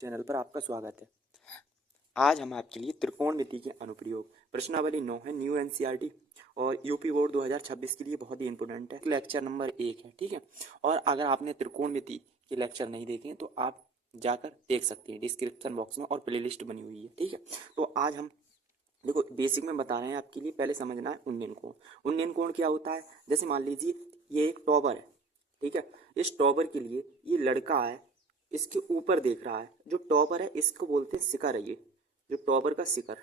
Channel पर आपका स्वागत है। आज हम आपके लिए त्रिकोणमिति के अनुप्रयोग प्रश्नावली 9 है, न्यू एनसीईआरटी और यूपी बोर्ड 2026 के लिए बहुत ही इंपॉर्टेंट है। लेक्चर नंबर 1 है, ठीक है। और अगर आपने त्रिकोणमिति के लेक्चर नहीं देखे हैं तो आप जाकर देख सकते हैं डिस्क्रिप्शन बॉक्स में, और प्लेलिस्ट बनी हुई है, ठीक है। तो आज हम देखो बेसिक में बता रहे हैं आपके लिए। पहले समझना है उन्नयन कोण। उन्नयन कोण क्या होता है? जैसे मान लीजिए ये एक टॉवर है, ठीक है। इस टॉवर के लिए ये लड़का है, इसके ऊपर देख रहा है। जो टॉवर है इसको बोलते हैं शिखर है। ये जो टॉवर का शिखर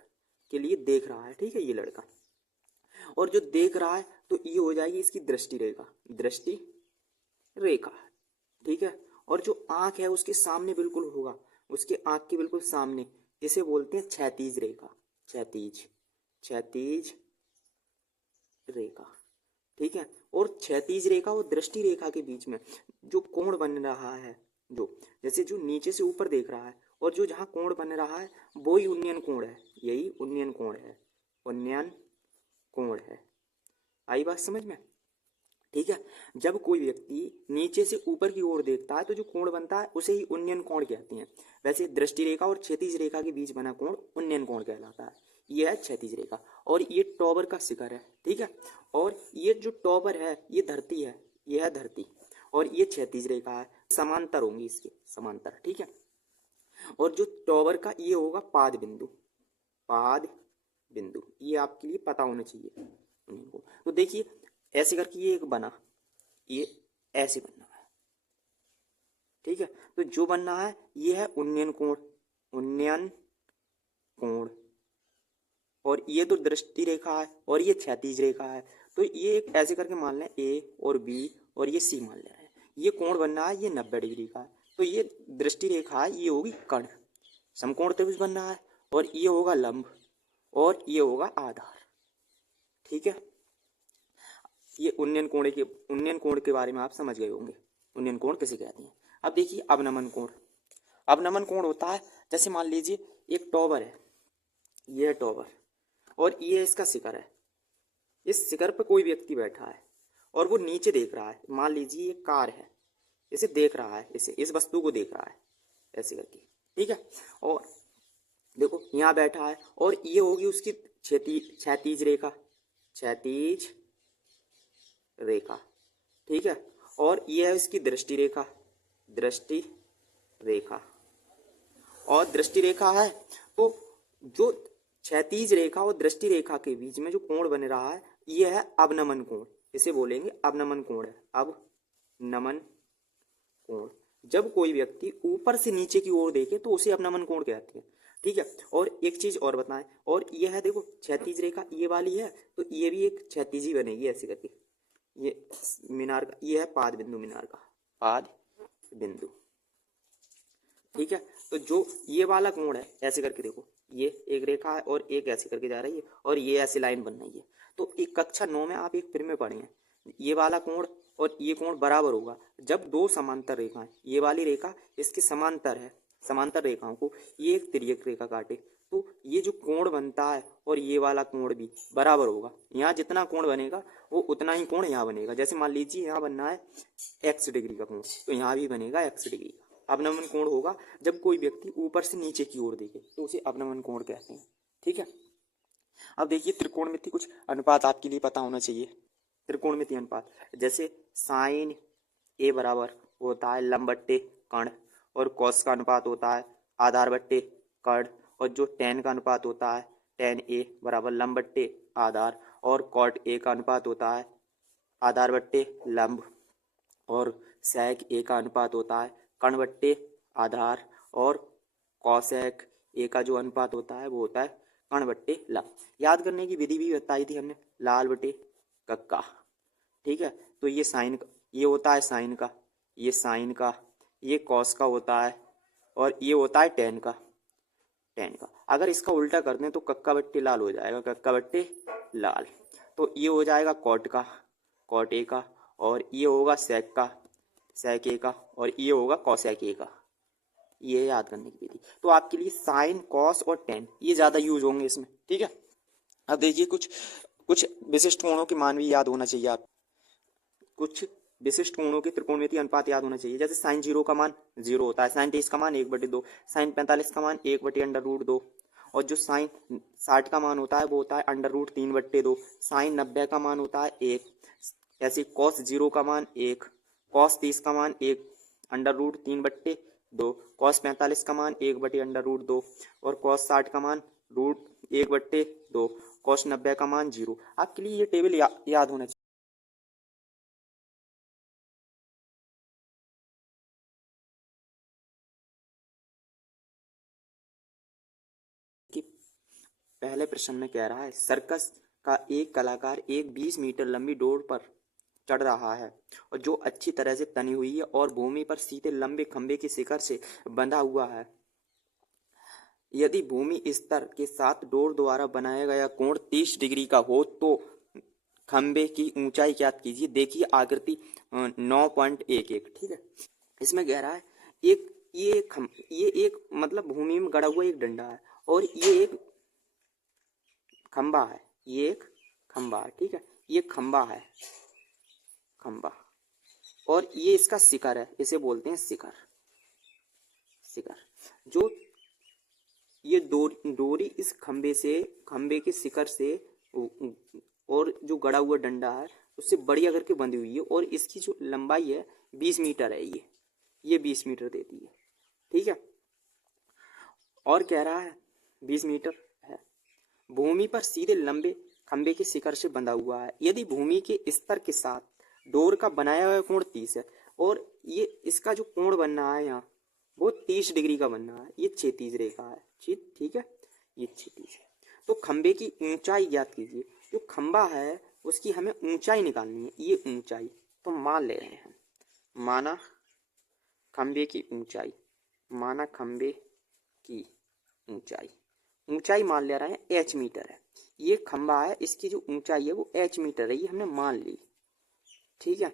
के लिए देख रहा है, ठीक है, ये लड़का। और जो देख रहा है तो ये हो जाएगी इसकी दृष्टि रेखा, दृष्टि रेखा, ठीक है। और जो आंख है उसके सामने बिल्कुल होगा, उसके आंख के बिल्कुल सामने, इसे बोलते हैं क्षैतिज रेखा, क्षैतिज, क्षैतिज रेखा, ठीक है। और क्षैतिज रेखा और दृष्टि रेखा के बीच में जो कोण बन रहा है, जो जैसे जो नीचे से ऊपर देख रहा है और जो जहां कोण बन रहा है वो ही उन्नयन कोण है। यही उन्नयन कोण है, उन्नयन कोण है। आई बात समझ में? ठीक है। जब कोई व्यक्ति नीचे से ऊपर की ओर देखता है तो जो कोण बनता है उसे ही उन्नयन कोण कहते हैं। वैसे दृष्टि रेखा और क्षैतिज रेखा के बीच बना कोण उन्नयन कोण कहलाता है। यह है क्षैतिज रेखा और ये टॉवर का शिखर है, ठीक है। और ये जो टॉवर है ये धरती है, यह है धरती, और ये क्षैतिज रेखा है, समांतर होंगी इसके, समांतर, ठीक है। और जो टॉवर का ये होगा पाद बिंदु, पाद बिंदु, ये आपके लिए पता होना चाहिए। तो देखिए ऐसे करके ये एक बना, ये ऐसे बनना है, ठीक है। तो जो बनना है ये है उन्नयन कोण, उन्नयन कोण। और ये तो दृष्टि रेखा है और ये क्षैतिज रेखा है। तो ये एक ऐसे करके मान लें ए और बी और ये सी मान ले रहे हैं। ये कोण बनना है, ये 90 डिग्री का है। तो ये दृष्टि रेखा है, ये होगी कर्ण, समकोण त्रिभुज बनना है। और ये होगा लंब और ये होगा आधार, ठीक है। ये उन्नयन कोण के बारे में आप समझ गए होंगे, उन्नयन कोण किसे कहते हैं। अब देखिए अवनमन कोण। अवनमन कोण होता है, जैसे मान लीजिए एक टॉवर है, ये है टॉवर और ये इसका शिखर है। इस शिखर पर कोई व्यक्ति बैठा है और वो नीचे देख रहा है। मान लीजिए ये कार है, इसे देख रहा है, इसे, इस वस्तु को देख रहा है ऐसे करके, ठीक है। और देखो यहाँ बैठा है और ये होगी उसकी क्षैतिज रेखा, क्षैतिज रेखा, ठीक है। और ये है इसकी दृष्टि रेखा, दृष्टि रेखा। और दृष्टि रेखा है तो जो क्षैतिज रेखा और दृष्टि रेखा के बीच में जो कोण बन रहा है ये है अवनमन कोण, इसे बोलेंगे अवनमन कोण है, अवनमन कोण। जब कोई व्यक्ति ऊपर से नीचे की ओर देखे तो उसे अवनमन कोण कहते हैं, ठीक है। और एक चीज और बताएं, और यह है देखो क्षैतिज रेखा ये वाली है तो ये भी एक क्षैतिज ही बनेगी ऐसे करके। ये मीनार का, ये है पाद बिंदु, मीनार का पाद बिंदु, ठीक है। तो जो ये वाला कोण है ऐसे करके देखो, ये एक रेखा है और एक ऐसे करके जा रही है और ये ऐसी लाइन बन रही है। तो एक कक्षा 9 में आप एक फिर में पढ़े हैं, ये वाला कोण और ये कोण बराबर होगा जब दो समांतर रेखाएं, ये वाली रेखा इसके समांतर है, समांतर रेखाओं को ये एक तिर्यक रेखा काटे तो ये जो कोण बनता है और ये वाला कोण भी बराबर होगा। यहाँ जितना कोण बनेगा वो उतना ही कोण यहाँ बनेगा। जैसे मान लीजिए यहाँ बनना है x डिग्री का कोण तो यहाँ भी बनेगा x डिग्री का। अवनमन कोण होगा जब कोई व्यक्ति ऊपर से नीचे की ओर देखे तो उसे अवनमन कोण कहते हैं, ठीक है। अब देखिए त्रिकोणमिति कुछ अनुपात आपके लिए पता होना चाहिए। त्रिकोणमिति अनुपात जैसे साइन ए बराबर होता है लंब बट्टे कर्ण, और कॉस का अनुपात होता है आधार बट्टे कर्ण, और जो टेन का अनुपात होता है टेन ए बराबर लंब बट्टे आधार, और कॉट ए का अनुपात होता है आधार बट्टे लंब, और सेक ए का अनुपात होता है कर्ण बट्टे आधार, और कॉसेक ए का जो अनुपात होता है वो होता है कर्ण बट्टे लंब। याद करने की विधि भी बताई थी हमने, लाल बटे कक्का, ठीक है। तो ये साइन, ये होता है साइन का, ये साइन का, ये कॉस का होता है, और ये होता है टेन का, टेन का। अगर इसका उल्टा कर दें तो कक्का बट्टे लाल हो जाएगा, कक्का बट्टे लाल। तो ये हो जाएगा कॉट का, कॉट ए का, और ये होगा सेक का, सेक ए का, और ये होगा कॉसेक ए का। ये याद करने की विधि। तो आपके लिए साइन कॉस और टेन ये ज्यादा यूज होंगे इसमें, ठीक है। अब देखिए कुछ विशिष्ट कोणों के मान भी याद होना चाहिए आप। कुछ विशिष्ट कोणों के त्रिकोणमितीय अनुपात याद होना चाहिए। जैसे साइन 0 का मान 0 होता है, साइन 23 का मान 1/2, साइन 45 का मान 1/√2, और जो साइन 60 का मान होता है वो होता है √3/2, साइन 90 का मान होता है 1, ऐसे कॉस 0 का मान 1, कॉस 30 का मान 1 √3/2, कॉस 45 का मान 1/√2, और कॉस 60 का मान √1/2, कॉस 90 का मान 0। आपके लिए ये टेबल याद होना चाहिए कि पहले प्रश्न में कह रहा है सर्कस का एक कलाकार एक 20 मीटर लंबी डोर पर चढ़ रहा है और जो अच्छी तरह से तनी हुई है और भूमि पर सीधे लंबे खंभे के शिखर से बंधा हुआ है। यदि भूमि स्तर के साथ डोर द्वारा बनाया गया कोण 30 डिग्री का हो तो खंभे की ऊंचाई ज्ञात कीजिए। देखिए आकृति 9.11। ठीक है, इसमें कह रहा है ये एक मतलब भूमि में गड़ा हुआ एक डंडा है और ये एक खंबा है, ये एक खंबा है। ठीक है, ये खंबा है, खंबा, और ये इसका शिखर है, इसे बोलते हैं शिखर। शिखर जो ये डोरी इस खंबे के शिखर से और जो गड़ा हुआ डंडा है उससे बढ़िया करके बंधी हुई है और इसकी जो लंबाई है 20 मीटर है। ये 20 मीटर देती है। ठीक है, और कह रहा है 20 मीटर है, भूमि पर सीधे लंबे खंबे के शिखर से बंधा हुआ है। यदि भूमि के स्तर के साथ डोर का बनाया हुआ कोण 30 है और ये इसका जो कोण बन रहा है यहाँ वो 30 डिग्री का बन रहा है, ये क्षैतिज रेखा है। ठीक है, ये क्षैतिज है। तो खंबे की ऊंचाई ज्ञात कीजिए। जो खंबा है उसकी हमें ऊंचाई निकालनी है, ये ऊंचाई। तो मान ले रहे हैं, माना खंबे की ऊंचाई, माना खंबे की ऊंचाई, ऊंचाई मान ले रहे हैं h मीटर है। ये खंबा है, इसकी जो ऊंचाई है वो h मीटर है, ये हमने मान ली। ठीक है,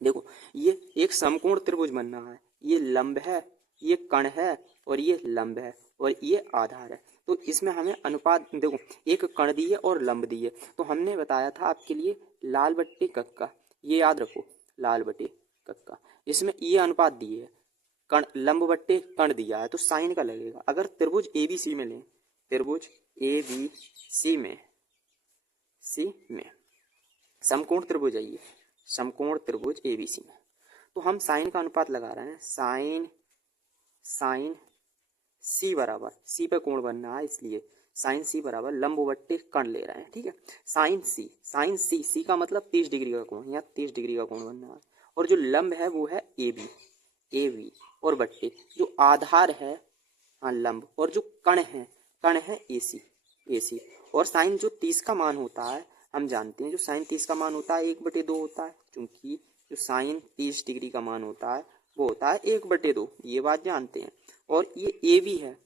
देखो ये एक समकोण त्रिभुज बन रहा है, ये लंब है, ये कण है और ये लंब है और ये आधार है। तो इसमें हमें अनुपात देखो, एक कण दी है और लंब दी है। तो हमने बताया था आपके लिए लाल बट्टे कक्का, ये याद रखो, लाल बट्टे कक्का। इसमें ये अनुपात दिए है, कण लंब बट्टे कण दिया है, तो साइन का लगेगा। अगर त्रिभुज ABC में लें, त्रिभुज ABC में समकोण त्रिभुज है, ये समकोण त्रिभुज ABC में, तो हम साइन का अनुपात लगा रहे हैं। साइन C बराबर, C पे कोण बन रहा है इसलिए साइन C बराबर लंब बट्टे कण ले रहे हैं। ठीक है, साइन C का मतलब 30 डिग्री का कोण, यहाँ 30 डिग्री का कोण बन रहा है, और जो लंब है वो है AB और बट्टे जो आधार है, हाँ लंब, और जो कण है AC। और साइन जो 30 का मान होता है, हम जानते हैं जो साइन 30 का मान होता है 1/2 होता है, क्योंकि जो साइन 30 डिग्री का मान होता है वो होता है 1/2, ये बात जानते हैं। और ये AB है,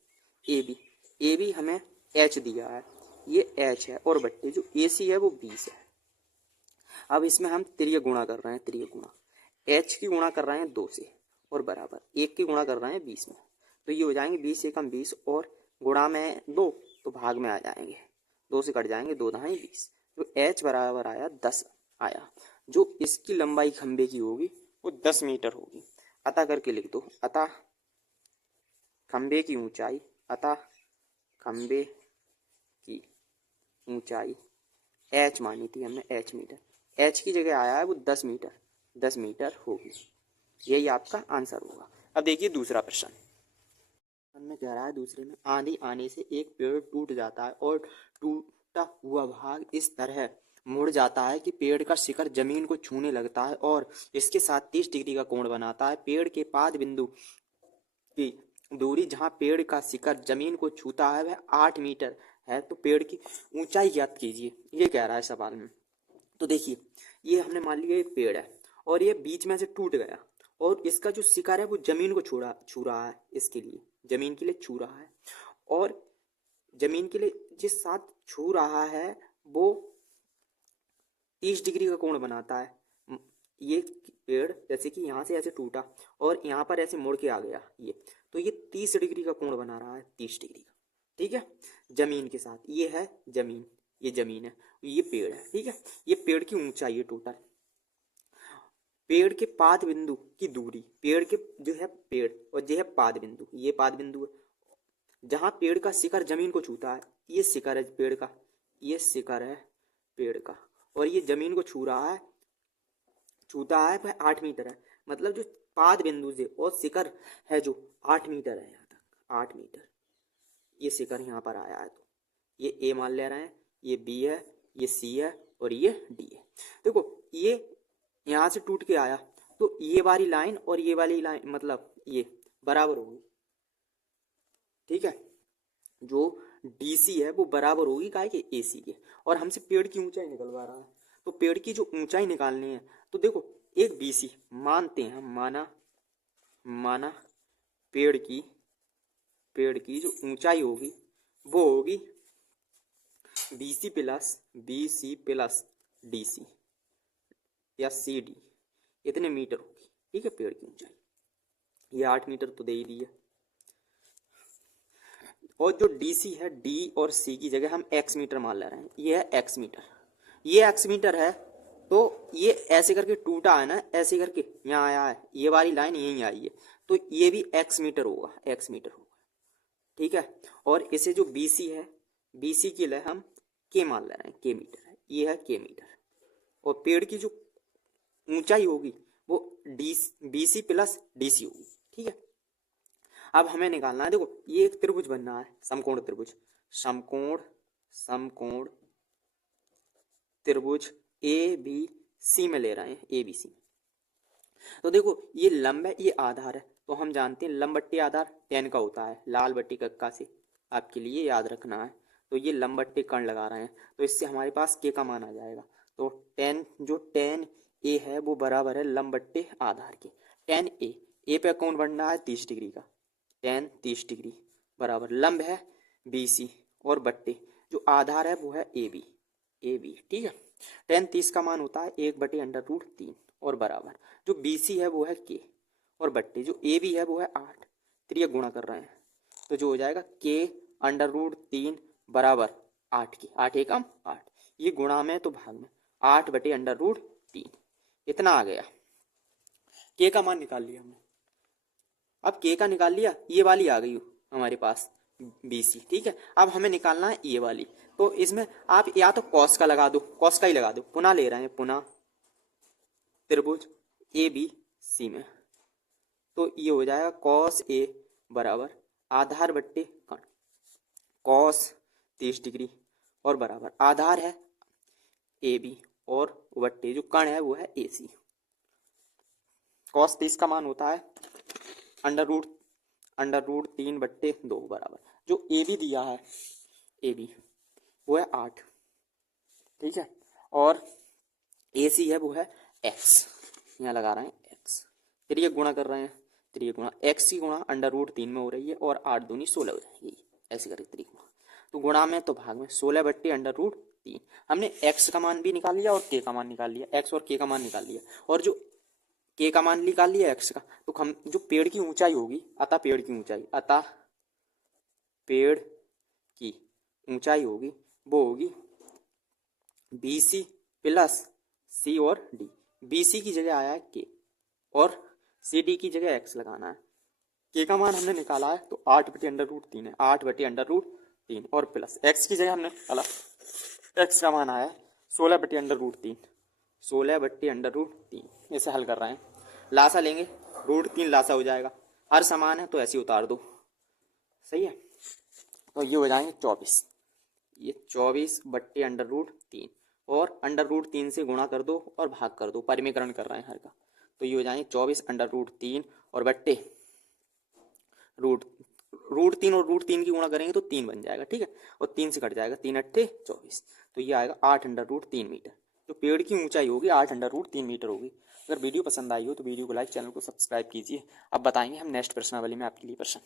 AB हमें H दिया है, ये H है, और बट्टे जो AC है वो 20 है। अब इसमें हम त्रिय गुणा कर रहे हैं, त्रिय गुणा, H की गुणा कर रहे हैं 2 से और बराबर 1 की गुणा कर रहे हैं 20 में, तो ये हो जाएंगे 20 एकम 20 और गुणा में 2 तो भाग में आ जाएंगे, 2 से कट जाएंगे, 2 दहाई 20, तो H बराबर आया 10 आया। जो इसकी लंबाई खंबे की होगी वो 10 मीटर होगी। अतः करके लिख दो, अतः खंबे की ऊंचाई, अतः खंबे की ऊंचाई H मानी थी हमने, H मीटर, H की जगह आया है वो 10 मीटर होगी। यही आपका आंसर होगा। अब देखिए दूसरा प्रश्न में कह रहा है, दूसरे में आंधी आने से एक पेड़ टूट जाता है और टूटा हुआ भाग इस तरह मुड़ जाता है कि पेड़ का शिखर जमीन को छूने लगता है और इसके साथ 30 डिग्री का कोण बनाता है। पेड़ के पाद बिंदु की दूरी जहाँ पेड़ का शिखर जमीन को छूता है वह 8 मीटर है, तो पेड़ की ऊंचाई ज्ञात कीजिए, ये कह रहा है सवाल में। तो देखिए ये हमने मान लिया एक पेड़ है और ये बीच में से टूट गया और इसका जो शिखर है वो जमीन को छू रहा है, इसके लिए जमीन के लिए छू रहा है, और जमीन के लिए जिस साथ छू रहा है वो 30 डिग्री का कोण बनाता है। ये पेड़ जैसे कि यहाँ से ऐसे टूटा और यहाँ पर ऐसे मुड़ के आ गया, ये तो ये 30 डिग्री का कोण बना रहा है, 30 डिग्री का। ठीक है, जमीन के साथ, ये है जमीन, ये जमीन है, ये पेड़ है। ठीक है, ये पेड़ की ऊंचाई है टोटल। पेड़ के पाद बिंदु की दूरी, पेड़ के जो है पेड़ और जो है पाद बिंदु, ये पाद बिंदु है जहां पेड़ का शिखर जमीन को छूता है, ये शिखर है पेड़ का, ये शिखर है पेड़ का, और ये जमीन को छू रहा है, छूता है वह 8 मीटर है। मतलब जो पाद बिंदु से और शिखर है जो 8 मीटर है, यहाँ तक 8 मीटर, ये शिखर यहाँ पर आया है, तो ये ए मान ले रहे हैं, ये बी है, ये सी है और ये डी है। देखो ये यहाँ से टूट के आया तो ये वाली लाइन और ये वाली लाइन मतलब ये बराबर होगी, ठीक है। जो डीसी है वो बराबर होगी काय के एसी के, और हमसे पेड़ की ऊंचाई निकलवा रहा है, तो पेड़ की जो ऊंचाई निकालनी है तो देखो एक बीसी मानते हैं, माना पेड़ की जो ऊंचाई होगी वो होगी बीसी प्लस डीसी या सी डी, इतने मीटर होगी, ठीक है पेड़ की ऊंचाई। ये 8 मीटर तो दे ही दी है, और जो डीसी है डी और सी की जगह हम एक्स मीटर मान ले रहे हैं, ये है एक्स मीटर, ये एक्स मीटर है, तो ये ऐसे करके टूटा है ना, ऐसे करके यहाँ आया है, ये वाली लाइन यहीं आई है, तो ये भी एक्स मीटर होगा, एक्स मीटर होगा, ठीक है। और इसे जो बीसी है, बीसी के लिए हम के मान ले रहे हैं, के मीटर है, ये है के मीटर, और पेड़ की जो ऊंचाई होगी वो डी बीसी प्लस डीसी होगी, ठीक है। अब हमें निकालना है, देखो ये एक त्रिभुज बनना है, समकोण त्रिभुज, समकोण त्रिभुज ए बी सी में ले रहे हैं, ए बी सी। तो देखो ये लंब है, ये आधार है, तो हम जानते हैं लंब बट्टे आधार tan का होता है, लाल बट्टी कक्का से आपके लिए याद रखना है। तो ये लंब बट्टे कर्ण लगा रहे हैं, तो इससे हमारे पास के का मान आ जाएगा, तो tan ए है वो बराबर है लंब बट्टे आधार के, tan ए पे कौन बनना है 30 डिग्री का, tan 30 डिग्री बराबर लंब है BC और बट्टे जो आधार है वो है AB, ठीक है। tan 30 का मान होता है 1/√3 और बराबर जो BC है वो है K और बट्टे जो AB है वो है 8, तो ये गुणा कर रहे हैं, तो जो हो जाएगा K√3 बराबर 8 के, 8 एकम 8, ये गुणा में तो भाग में 8/√3 इतना आ गया। K का मान निकाल लिया हमने, अब K का निकाल लिया, ये वाली आ गई हमारे पास BC, ठीक है। अब हमें निकालना है ये वाली, तो इसमें आप या तो कॉस का लगा दो, कॉस का ही लगा दो, पुनः ले रहे हैं, पुनः त्रिभुज ABC में, तो ये हो जाएगा कॉस A बराबर आधार बट्टे कर्ण, कॉस 30 डिग्री और बराबर आधार है AB और बट्टे जो कर्ण है वो है AC। कॉस 30 का मान होता है √3/2 बराबर जो AB दिया है, AB वो है 8, ठीक है, और AC है वो है x, यहाँ लगा रहे हैं x, फिर ये गुणा कर रहे हैं, फिर ये गुणा x की गुणा √3 में हो रही है और 8 दूनी 16 हो जाएगी, ऐसे करके त्रिगुणा, तो गुणा में तो भाग में 16/√3। हमने x का मान भी निकाल लिया और k का मान निकाल लिया, x और k का मान निकाल लिया, और जो k का मान निकाल लिया x का, तो हम जो पेड़ की ऊंचाई होगी, अतः पेड़ की ऊंचाई होगी वो होगी BC प्लस C और D, BC की जगह आया है K और CD की जगह x लगाना है, K का मान हमने निकाला है तो 8/√3 है, 8/√3 और प्लस x की जगह हमने निकाला, x का मान आया है 16/√3, 16/√3, इसे हल कर रहे हैं, लासा लेंगे √3 लासा हो जाएगा, हर समान है तो ऐसे उतार दो, सही है, तो ये हो जाएंगे 24, ये 24/√3 और √3 से गुणा कर दो और भाग कर दो, परिमीकरण कर रहे हैं हर का, तो ये हो जाएंगे 24/√3 और बट्टे √3 और √3 की गुणा करेंगे तो 3 बन जाएगा, ठीक है, और 3 से कट जाएगा, 3 अट्ठे 24, तो ये आएगा 8/√3 मीटर, तो पेड़ की ऊंचाई होगी 8/√3 मीटर होगी। अगर वीडियो पसंद आई हो तो वीडियो को लाइक, चैनल को सब्सक्राइब कीजिए। अब बताएंगे हम नेक्स्ट प्रश्नावली में आपके लिए प्रश्न।